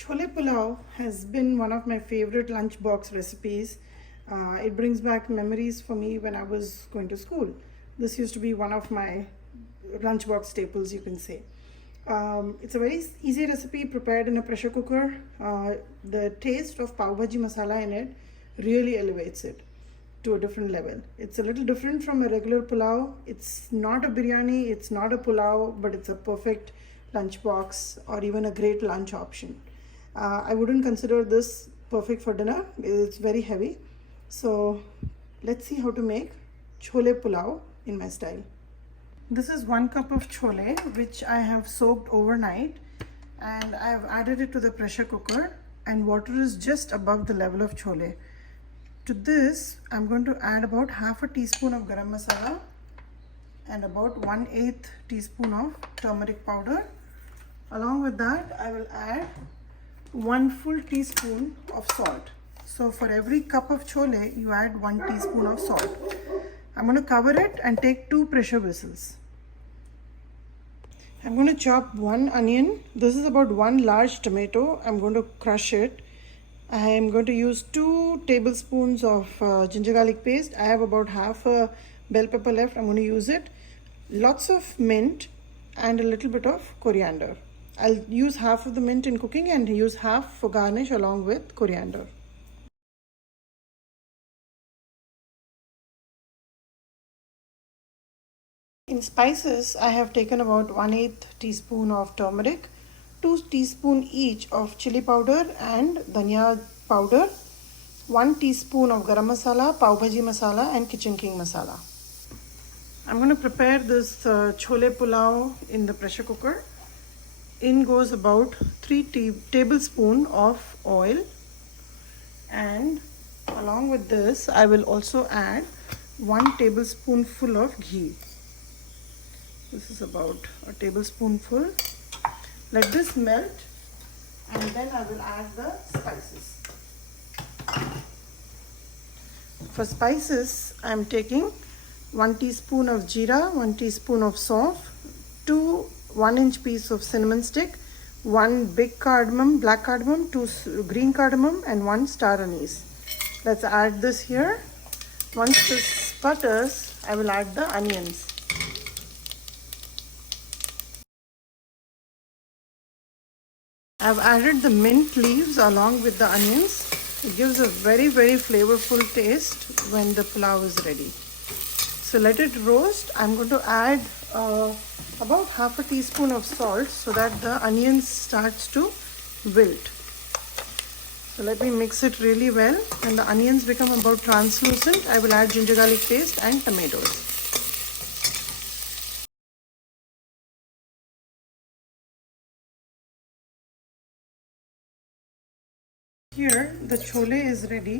Chole Pulao has been one of my favorite lunchbox recipes. It brings back memories for me when I was going to school. This used to be one of my lunchbox staples, you can say. It's a very easy recipe prepared in a pressure cooker. The taste of pav bhaji masala in it really elevates it to a different level. It's a little different from a regular pulao. It's not a biryani, it's not a pulao, but it's a perfect lunchbox or even a great lunch option. I wouldn't consider this perfect for dinner. It's very heavy. So let's see how to make chole pulao in my style. This is 1 cup of chole which I have soaked overnight, and I have added it to the pressure cooker, and water is just above the level of chole. To this I'm going to add about half a teaspoon of garam masala and about 1/8 teaspoon of turmeric powder. Along with that I will add 1 full teaspoon of salt. So for every cup of chole you add 1 teaspoon of salt. I'm going to cover it and take 2 pressure whistles. I'm going to chop 1 onion. This is about 1 large tomato. I'm going to crush it. I am going to use 2 tablespoons of ginger garlic paste. I have about half a bell pepper left. I'm going to use it. Lots of mint and a little bit of coriander. I'll use half of the mint in cooking and use half for garnish along with coriander. In spices, I have taken about 1/8 teaspoon of turmeric, 2 teaspoon each of chili powder and dhania powder, 1 teaspoon of garam masala, pav bhaji masala and kitchen king masala. I'm going to prepare this chole pulao in the pressure cooker. In goes about 3 tablespoons of oil, and along with this I will also add 1 tablespoonful of ghee. This is about a tablespoonful. Let this melt, and then I will add the spices. For spices, I am taking 1 teaspoon of jeera, 1 teaspoon of saunf, 2 1-inch piece of cinnamon stick, 1 big cardamom, black cardamom, 2 green cardamom, and 1 star anise. Let's add this here. Once this sputters, I will add the onions. I've added the mint leaves along with the onions. It gives a very flavorful taste when the pulao is ready. So let it roast. I'm going to add about half a teaspoon of salt so that the onions starts to wilt. So let me mix it really well. When the onions become about translucent, I will add ginger garlic paste and tomatoes. Here the chole is ready.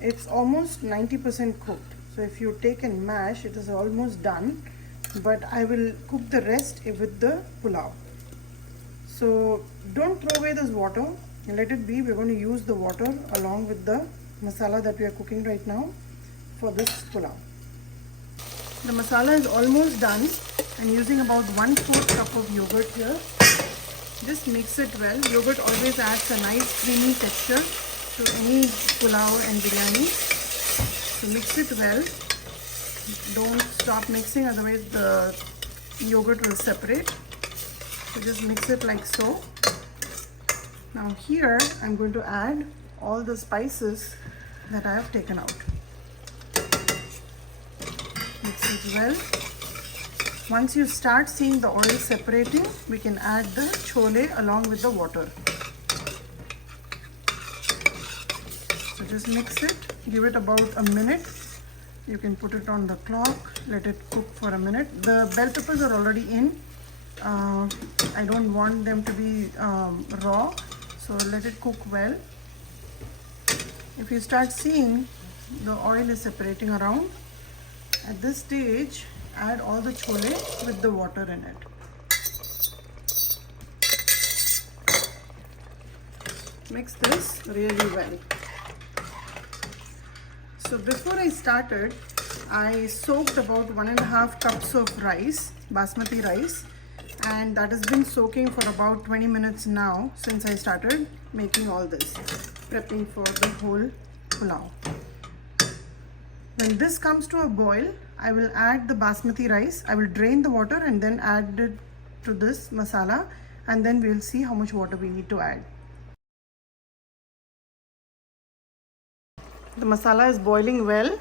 It's almost 90% cooked. So if you take and mash, it is almost done. But I will cook the rest with the pulao. So don't throw away this water. Let it be. We're going to use the water along with the masala that we are cooking right now for this pulao. The masala is almost done. I'm using about 1/4 cup of yogurt here. Just mix it well. Yogurt always adds a nice creamy texture to any pulao and biryani. So mix it well. Don't stop mixing, otherwise the yogurt will separate. So just mix it like so. Now here I'm going to add all the spices that I have taken out. Mix it well. Once you start seeing the oil separating, we can add the chole along with the water. So just mix it, give it about a minute. You can put it on the clock, let it cook for a minute. The bell peppers are already in. I don't want them to be raw, so let it cook well. If you start seeing the oil is separating around, at this stage add all the chole with the water in it. Mix this really well. So before I started, I soaked about 1.5 cups of rice, Basmati rice, and that has been soaking for about 20 minutes now since I started making all this, prepping for the whole pulao. When this comes to a boil, I will add the basmati rice. I will drain the water and then add it to this masala, and then we'll see how much water we need to add. The masala is boiling well.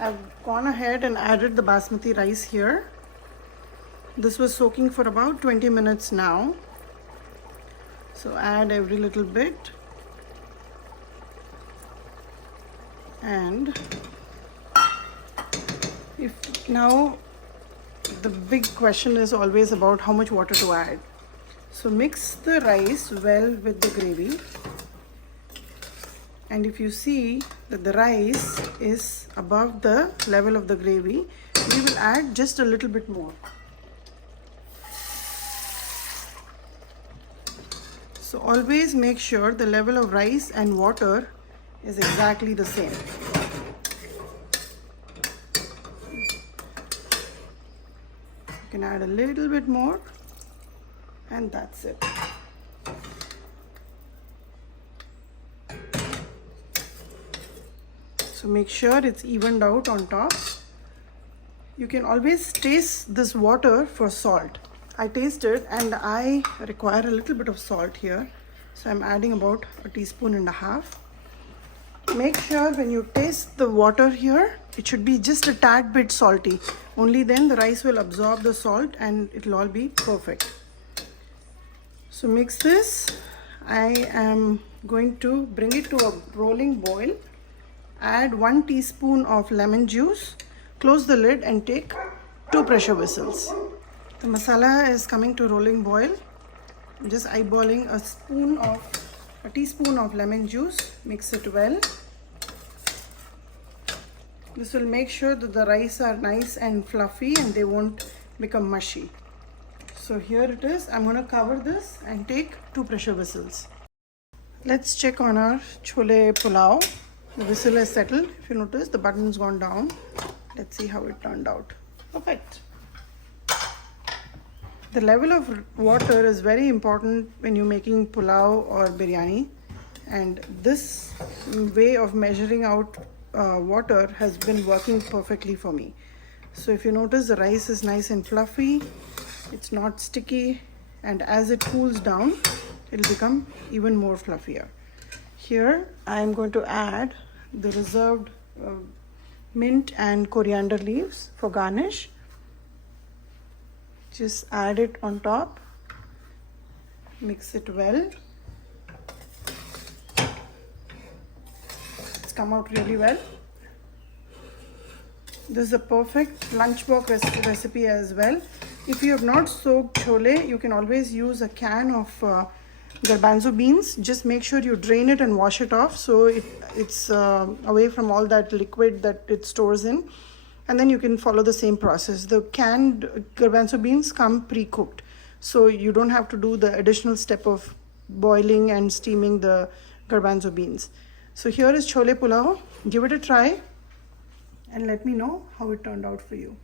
I've gone ahead and added the basmati rice here. This was soaking for about 20 minutes now. So add every little bit. And now the big question is always about how much water to add. So mix the rice well with the gravy. And if you see that the rice is above the level of the gravy, we will add just a little bit more. So always make sure the level of rice and water is exactly the same. You can add a little bit more, and that's it. So make sure it's evened out on top. You can always taste this water for salt. I tasted and I require a little bit of salt here. So I'm adding about 1.5 teaspoons. Make sure when you taste the water here, it should be just a tad bit salty. Only then the rice will absorb the salt and it will all be perfect. So mix this. I am going to bring it to a rolling boil. Add 1 teaspoon of lemon juice. Close the lid and take 2 pressure whistles. The masala is coming to rolling boil. I'm just eyeballing a teaspoon of lemon juice. Mix it well. This will make sure that the rice are nice and fluffy and they won't become mushy. So here it is. I'm going to cover this and take 2 pressure whistles. Let's check on our chole pulao. The whistle is settled. If you notice, the button's gone down. Let's see how it turned out. Perfect. The level of water is very important when you're making pulao or biryani, and this way of measuring out water has been working perfectly for me. So if you notice, the rice is nice and fluffy, it's not sticky, and as it cools down, it'll become even more fluffier. Here I am going to add the reserved mint and coriander leaves for garnish. Just add it on top, mix it well. It's come out really well. This is a perfect lunchbox recipe as well. If you have not soaked chole, you can always use a can of garbanzo beans. Just make sure you drain it and wash it off so it's away from all that liquid that it stores in. And then you can follow the same process. The canned garbanzo beans come pre-cooked, so you don't have to do the additional step of boiling and steaming the garbanzo beans. So here is chole pulao. Give it a try and let me know how it turned out for you.